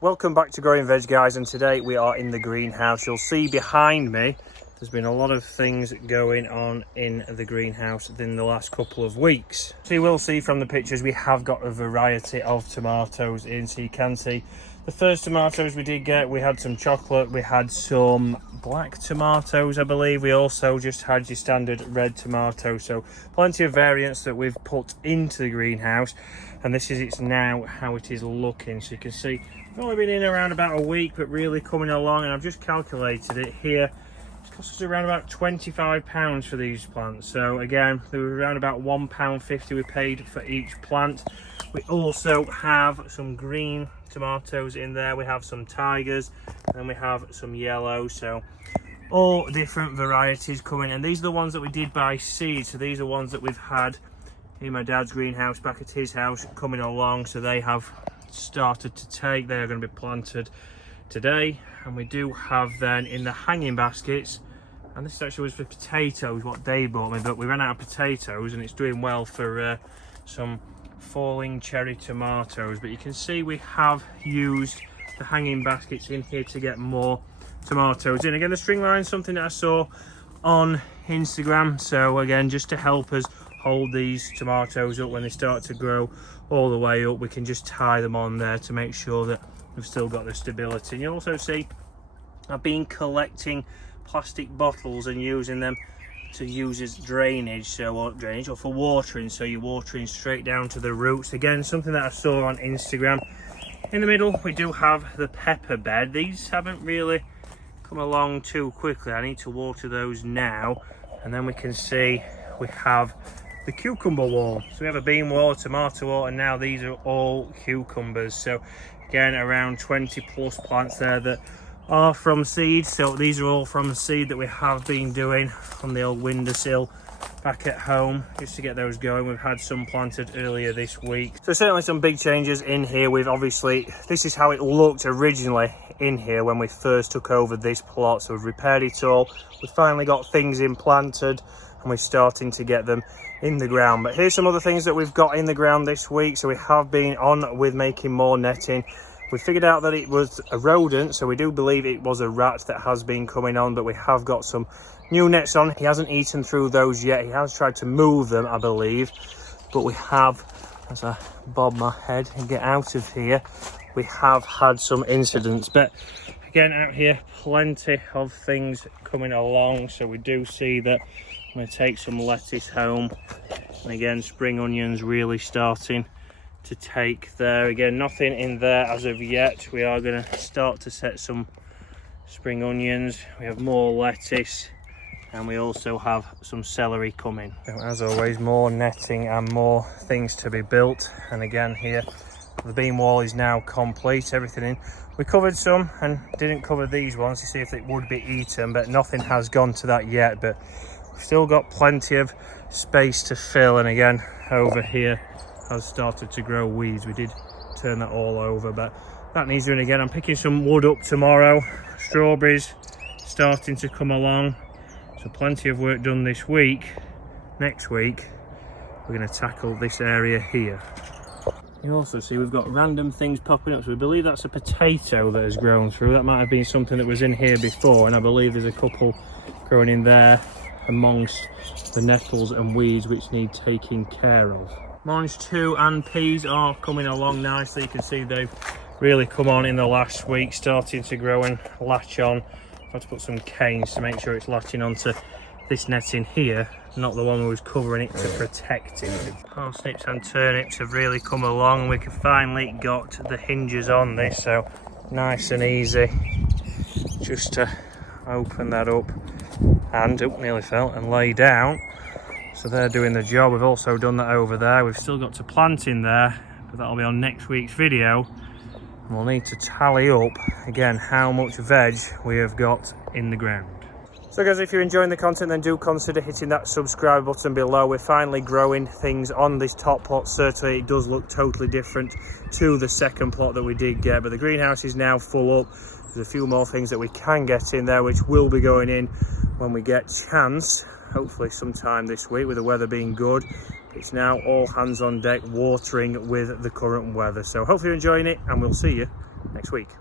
Welcome back to Growing Veg, guys, and today we are in the greenhouse. You'll see behind me there's been a lot of things going on in the greenhouse in the last couple of weeks. So you will see from the pictures we have got a variety of tomatoes in, so you can see the first tomatoes we did get, we had some chocolate, we had some black tomatoes, I believe. We also just had your standard red tomato, so plenty of variants that we've put into the greenhouse, and this is it's now how it is looking. So you can see it's only been in around about a week, but really coming along, and I've just calculated it here. It cost us around about £25 for these plants. So again, there was around about £1.50 we paid for each plant. We also have some green tomatoes in there, we have some tigers, and we have some yellow, so all different varieties coming. And these are the ones that we did by seed, so these are ones that we've had in my dad's greenhouse back at his house coming along, so they have started to take. They are going to be planted today. And we do have then in the hanging baskets, and this actually was for potatoes what they bought me, but we ran out of potatoes, and it's doing well for some falling cherry tomatoes. But you can see we have used the hanging baskets in here to get more tomatoes in. Again, the string line is something that I saw on Instagram, so again, just to help us hold these tomatoes up when they start to grow all the way up, we can just tie them on there to make sure that we've still got the stability. And you also see I've been collecting plastic bottles and using them to use as drainage, or for watering, so you're watering straight down to the roots. Again, something that I saw on Instagram. In the middle we do have the pepper bed. These haven't really come along too quickly. I need to water those now, and then we can see we have the cucumber wall. So we have a bean wall, a tomato wall, and now these are all cucumbers. So again, around 20 plus plants there that are from seed. So these are all from seed that we have been doing on the old windowsill back at home just to get those going. We've had some planted earlier this week, so certainly some big changes in here. We've obviously, this is how it looked originally in here when we first took over this plot, so we've repaired it all. We've finally got things implanted and we're starting to get them in the ground. But here's some other things that we've got in the ground this week. So we have been on with making more netting. We figured out that it was a rodent, so we do believe it was a rat that has been coming on, but we have got some new nets on. He hasn't eaten through those yet. He has tried to move them, I believe, but we have, as I bob my head and get out of here, we have had some incidents. But again, out here, plenty of things coming along. So we do see that I'm going to take some lettuce home, and again, spring onions really starting to take there. Again, nothing in there as of yet. We are going to start to set some spring onions. We have more lettuce, and we also have some celery coming. So as always, more netting and more things to be built. And again, here the beam wall is now complete, everything in. We covered some and didn't cover these ones to see if it would be eaten, but nothing has gone to that yet. But we've still got plenty of space to fill. And again, over here has started to grow weeds. We did turn that all over, but that needs doing again. I'm picking some wood up tomorrow. Strawberries starting to come along, so plenty of work done this week. Next week we're going to tackle this area here. You also see we've got random things popping up, so we believe that's a potato that has grown through. That might have been something that was in here before, and I believe there's a couple growing in there amongst the nettles and weeds which need taking care of. Mange 2 and peas are coming along nicely. You can see they've really come on in the last week, starting to grow and latch on. I've had to put some canes to make sure it's latching onto this netting here, not the one who was covering it to protect it. Parsnips and turnips have really come along. We can finally got the hinges on this, so nice and easy just to open that up and, oh, nearly fell, and lay down. So they're doing the job. We've also done that over there. We've still got to plant in there, but that'll be on next week's video. And we'll need to tally up again how much veg we have got in the ground. So guys, if you're enjoying the content, then do consider hitting that subscribe button below. We're finally growing things on this top plot. Certainly it does look totally different to the second plot that we did get, but the greenhouse is now full up. There's a few more things that we can get in there which will be going in when we get chance, hopefully sometime this week with the weather being good. It's now all hands on deck watering with the current weather. So hopefully you're enjoying it, and we'll see you next week.